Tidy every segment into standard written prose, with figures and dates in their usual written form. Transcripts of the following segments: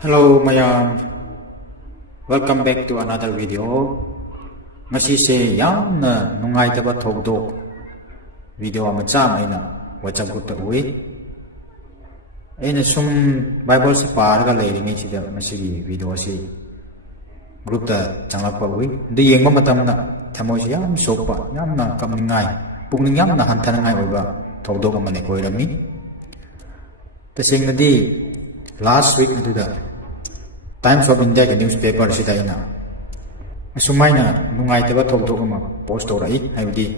Hello mayam, welcome back to another video. Ngasi se yamna nungai taba thogdo video amacha maina WhatsApp group ta ui. Aina sum Bible se par ga leiri ngi sida masi video si group ta changlakpa ui. Di yengba matamna thamoi se yam sokpa yamna kamningai pungning yamna hantanangai oiba thogdo ga mane koirami. Tasingna di last week na tuda Times of India ke newspaper sida ina sumaina nungai teba thogdo ma post orai haibdi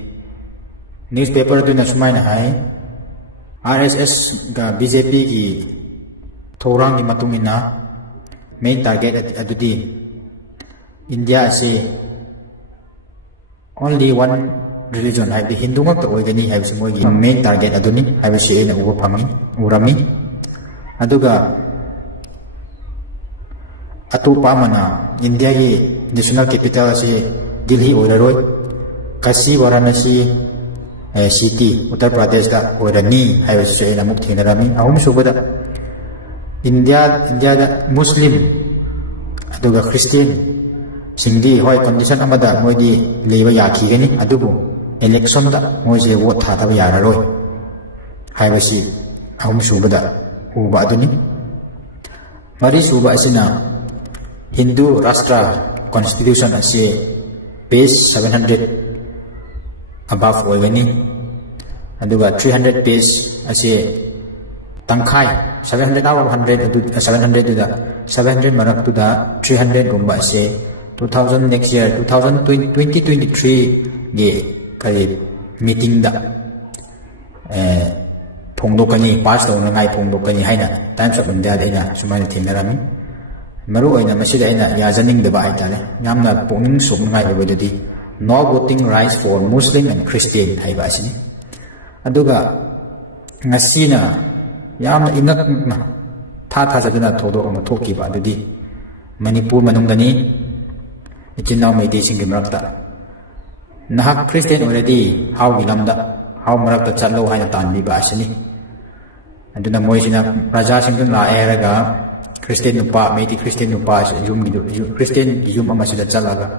newspaper tu na sumaina hai RSS ga BJP ki thorang ni matungina main target adudi India se only one religion haibdi Hindu ngak ta oigani haibsi moi gi main target aduni haibsi ena uba phangi urami aduga Atupa mana India ki national capital si Delhi oiraroi Kashi Varanasi city Uttar Pradesh da oirani haibasi se ena mukthi narami ahum subada India da Muslim aduga Christian singdi hoi condition amada moi di leiba yakhi gani adubu election da moi je vote tha ta yararoi haibasi ahum subada uba aduni mari suba asina Hindu Rashtra Constitution asi page 700 above oigani aduga 300 page asi tangkai 700 out of 100 700 da 700 marak tu da 300 gumba asi 2000 next year 2023 ge kali meeting da phongdokani pass dong ngai phongdokani haina Times of India da ina sumaina thinarami maru aina masida aina yajaning deba aitale yamna pongning sumngai obedidi no voting rights for Muslim and Christian haiba asini aduga ngasina yamna inakna tha jaduna thodo ama thoki ba adudi Manipur manungdani ichinnaw meidi singi marakta nahak Christian already how gilamda how marakta challo haina tanbi ba asini aduna moisina raja singdun la eraga Christian nupa meiti Christian nupa yum Christian yum amasida chalaga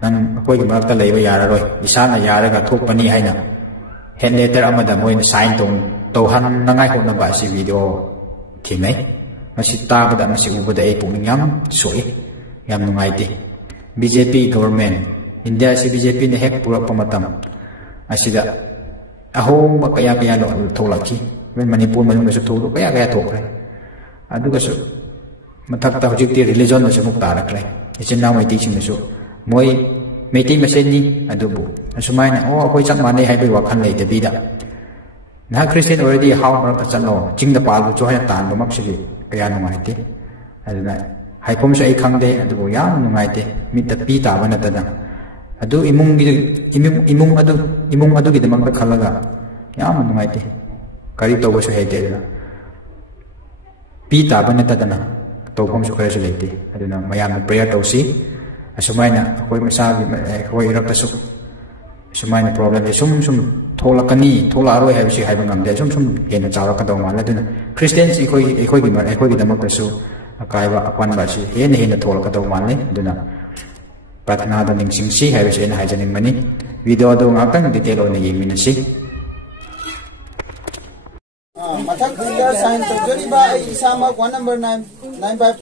nan akoi marakta leiba yararoi isana yaraga thokpani haina hand letter amada moina sign to han nangai hona ba si video thinai masi tabada masi ubada e pungning yam soi yam nungai ti BJP government India si BJP ne hek purak pamatam asida ahom kaya no tholaki men Manipur manung su tholu kaya thokre aduga su mathakta hojikti religion na samuk tarakle ichinnaw mai teaching su moi meiti meseni adubu asumaina akoi chak mane haibai wakhan lei debida na Christian already how mark chano jingda palu cho haya tan bamak sigi kaya nungai te aduna haipom sai khangde adubu yam nungai te mitta pi ta bana tada adu imung adu gi demak khalaga yam nungai te kari to bo su hete pi ta bana tada na tawpam su kaya su leite aduna mayam prayer tawsi asumaina akoi masabi akoi irakta su asumaina problem sum tholakani thola aroi haibsi haiba ngamde sum hena chawra ka daw mala aduna Christians ekoi gi damak su akaiba apan ba si hena thola ka daw mala aduna pratna da ningsing si haibsi ena haijaning mani video do ngakang detail on yemina si Mathak India sign to Joriba Isama 1 number 995